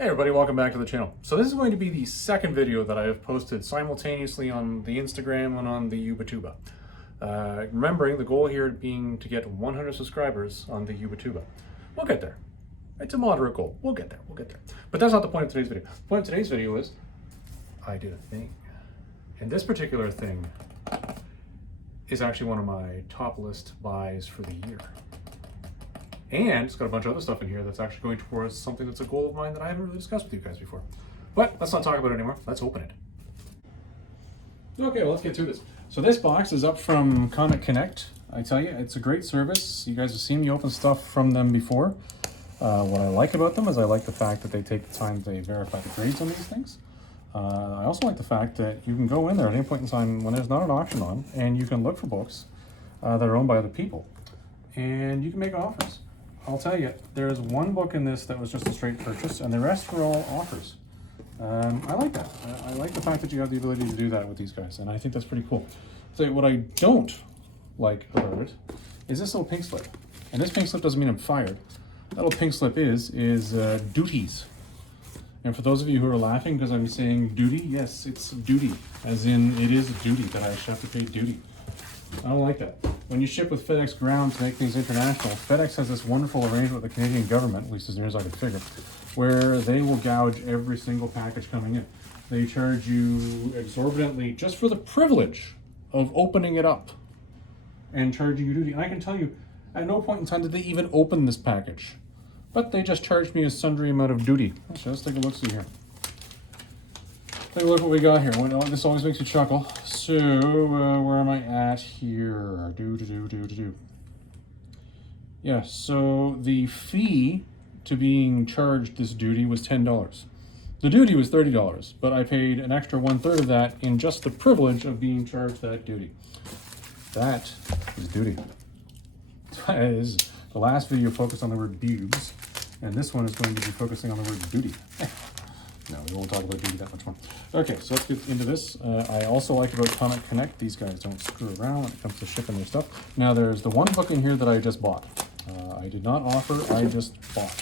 Hey everybody, welcome back to the channel. So this is going to be the second video that I have posted simultaneously on the Instagram and on the Ubatuba. Remembering the goal here being to get 100 subscribers on the Ubatuba. We'll get there. It's a moderate goal. We'll get there. But that's not the point of today's video. The point of today's video is I did a thing. And this particular thing is actually one of my top list buys for the year. And it's got a bunch of other stuff in here that's actually going towards something that's a goal of mine that I haven't really discussed with you guys before. But let's not talk about it anymore. Let's open it. Okay, well, let's get through this. So this box is up from Comic Connect. I tell you, it's a great service. You guys have seen me open stuff from them before. What I like about them is I like the fact that they take the time to verify the grades on these things. I also like the fact that you can go in there at any point in time when there's not an auction on, and you can look for books that are owned by other people. And you can make offers. I'll tell you, there's one book in this that was just a straight purchase, and the rest were all offers. I like that. I like the fact that you have the ability to do that with these guys, and I think that's pretty cool. I'll tell you what I don't like about it is this little pink slip. And this pink slip doesn't mean I'm fired. That little pink slip is duties. And for those of you who are laughing because I'm saying duty, yes, it's duty. As in, it is a duty that I should have to pay duty. I don't like that. When you ship with FedEx Ground to make things international, FedEx has this wonderful arrangement with the Canadian government, at least as near as I can figure, where they will gouge every single package coming in. They charge you exorbitantly just for the privilege of opening it up and charging you duty. I can tell you, at no point in time did they even open this package, but they just charged me a sundry amount of duty. Let's take a look-see here. Take a look what we got here. This always makes you chuckle. So, where am I at here? Yeah, so the fee to being charged this duty was $10. The duty was $30, but I paid an extra 1/3 of that in just the privilege of being charged that duty. That is duty. That is, the last video focused on the word bubes, and this one is going to be focusing on the word duty. No, we won't talk about duty that much more. Okay, so let's get into this. I also like about Comic Connect, these guys don't screw around when it comes to shipping their stuff. Now, there's the one book in here that I just bought. I did not offer, I just bought.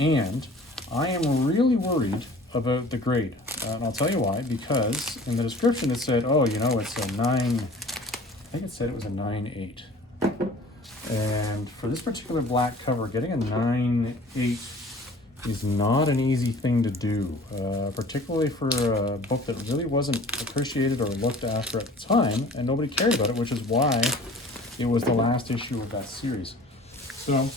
And I am really worried about the grade. And I'll tell you why, because in the description it said, oh, you know, it's a 9, I think it said it was a 9.8. And for this particular black cover, getting a 9.8 is not an easy thing to do, particularly for a book that really wasn't appreciated or looked after at the time, and nobody cared about it, which is why it was the last issue of that series. So,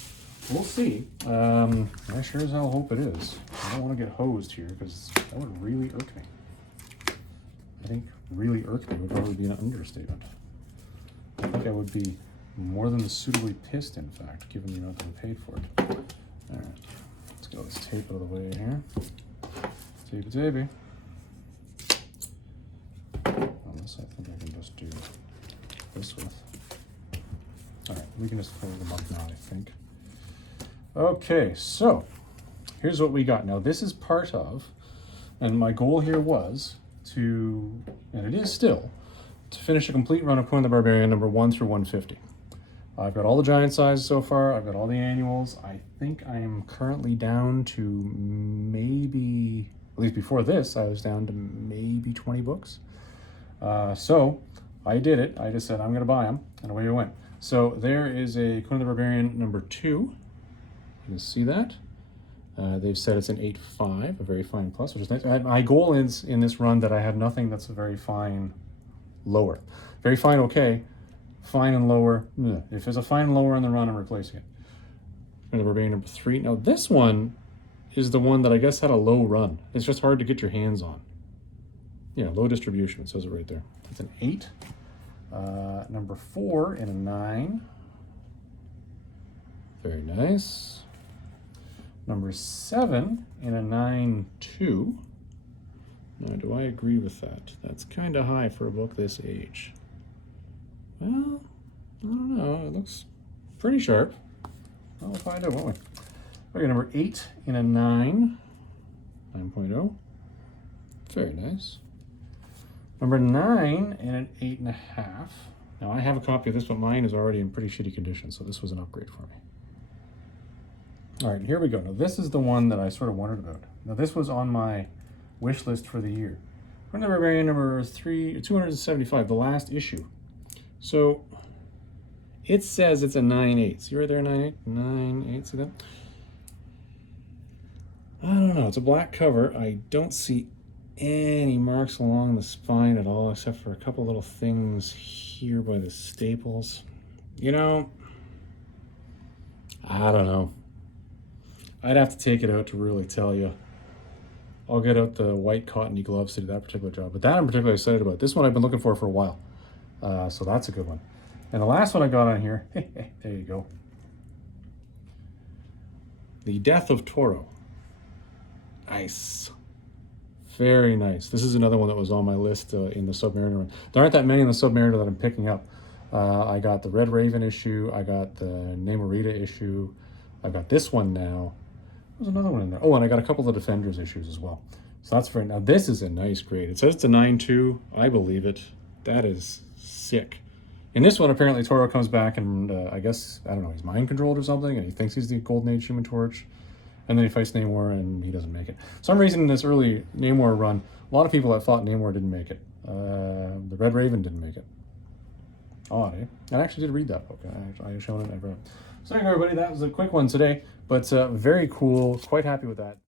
we'll see. I sure as hell hope it is. I don't want to get hosed here, because that would really irk me. I think really irk me would probably be an understatement. I think I would be more than suitably pissed, in fact, given the amount that I paid for it. Alright. Let's get all this tape out of the way here. Tapey. On this, I think I can just do this with. Alright, we can just close them up now, I think. Okay, so here's what we got. Now, this is part of, and my goal here was to, and it is still, to finish a complete run of Conan the Barbarian number 1 through 150. I've got all the giant sizes so far. I've got all the annuals. I think I am currently down to maybe, at least before this, I was down to maybe 20 books. So I did it. I just said, I'm going to buy them, and away we went. So there is a Conan the Barbarian number 2. You can see that. They've said it's an 8.5, a very fine plus, which is nice. My goal is in this run that I have nothing that's a very fine lower. Very fine, okay. Fine and lower. If there's a fine and lower in the run, I'm replacing it. And the Barbarian number 3. Now this one is the one that I guess had a low run. It's just hard to get your hands on. Yeah, low distribution. It says it right there. It's an 8. Number 4 in a 9. Very nice. Number 7 in a 9.2. Now, do I agree with that? That's kind of high for a book this age. Well, I don't know. It looks pretty sharp. We'll find out, won't we? Okay, number 8 in a 9. 9.0. Very nice. Number 9 in an 8.5. Now, I have a copy of this, but mine is already in pretty shitty condition, so this was an upgrade for me. All right, here we go. Now this is the one that I sort of wondered about. Now this was on my wish list for the year. Barbarian number 275, the last issue. So it says it's a 9/8. See right there, 9/8? 9/8, see that? I don't know, it's a black cover. I don't see any marks along the spine at all, except for a couple little things here by the staples. You know, I don't know. I'd have to take it out to really tell you. I'll get out the white cottony gloves to do that particular job. But that I'm particularly excited about. This one I've been looking for a while. So that's a good one. And the last one I got on here, there you go. The Death of Toro. Nice. Very nice. This is another one that was on my list in the Submariner run. There aren't that many in the Submariner that I'm picking up. I got the Red Raven issue. I got the Namorita issue. I got this one now. There's another one in there. Oh, and I got a couple of Defenders issues as well. So that's very, now this is a nice grade. It says it's a 9/2. I believe it. That is sick. In this one, apparently Toro comes back and I guess, I don't know, he's mind controlled or something, and he thinks he's the Golden Age Human Torch. And then he fights Namor and he doesn't make it. For some reason in this early Namor run, a lot of people have thought Namor didn't make it. The Red Raven didn't make it. Odd, eh? I actually did read that book. I showed it. I read it. So anyway, everybody, that was a quick one today, but very cool. Quite happy with that.